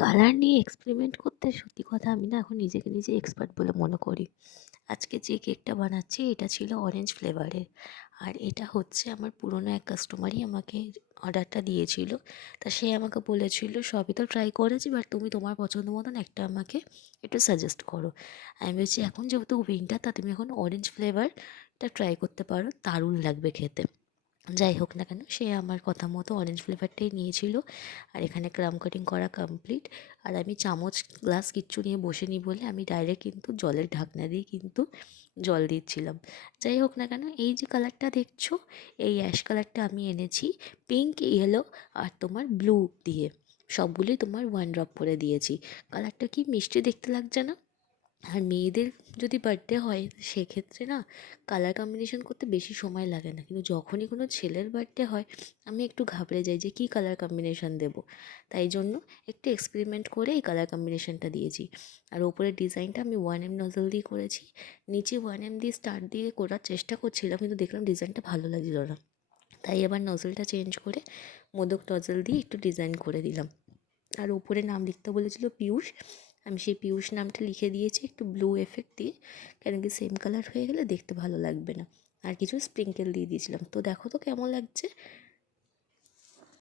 Colour নিয়ে experiment করতে সত্যি কথা আমি না এখন নিজেকে নিজে এক্সপার্ট বলে মনে করি। আজকে যে কেকটা বানাচ্ছি এটা ছিল অরেঞ্জ ফ্লেভারের। আর এটা হচ্ছে আমার পুরনো এক কাস্টমারই আমাকে অর্ডারটা দিয়েছিল। তা সে আমাকে বলেছিল সবই তো ট্রাই করেছি, বাট তুমি তোমার পছন্দ মতন একটা আমাকে একটু সাজেস্ট করো। আমি বলছি এখন যেহেতু উইন্টার, তা তুমি এখন অরেঞ্জ ফ্লেভারটা ট্রাই করতে পারো, দারুণ লাগবে খেতে। যাই হোক না কেন, সে আমার কথা মতো অরেঞ্জ ফ্লেভারটাই নিয়েছিল। আর এখানে ক্রাম কাটিং করা কমপ্লিট। আর আমি চামচ গ্লাস কিচ্ছু নিয়ে বসিনি বলে আমি ডাইরেক্ট কিন্তু জলের ঢাকনা দিয়ে কিন্তু জল দিচ্ছিলাম। যাই হোক না কেন, এই যে কালারটা দেখছো, এই অ্যাশ কালারটা আমি এনেছি পিঙ্ক, ইয়েলো আর তোমার ব্লু দিয়ে। সবগুলোই তোমার ওয়ান ড্রপ করে দিয়েছি। কালারটা কি মিষ্টি দেখতে লাগছে না? আর মেয়েদের যদি বার্থডে হয় সেক্ষেত্রে না কালার কম্বিনেশন করতে বেশি সময় লাগে না, কিন্তু যখনই কোনো ছেলের বার্থডে হয় আমি একটু ঘাবড়ে যাই যে কী কালার কম্বিনেশন দেবো। তাই জন্য একটু এক্সপেরিমেন্ট করে এই কালার কম্বিনেশনটা দিয়েছি। আর ওপরের ডিজাইনটা আমি 1M নজল দিয়ে করেছি। নিচে 1M দিয়ে স্টার দিয়ে করার চেষ্টা করছিলাম, কিন্তু দেখলাম ডিজাইনটা ভালো লাগছিল না। তাই আবার নজলটা চেঞ্জ করে মোদক নজল দিয়ে একটু ডিজাইন করে দিলাম। আর ওপরে নাম লিখতে বলেছিল পীয়ূষ, আমি সেই পীয়ূষ নামটা লিখে দিয়েছি একটু ব্লু এফেক্ট দিয়ে, কেন কি সেম কালার হয়ে গেলে দেখতে ভালো লাগবে না। আর কিছু স্প্রিঙ্কেল দিয়ে দিয়েছিলাম, তো দেখো তো কেমন লাগছে।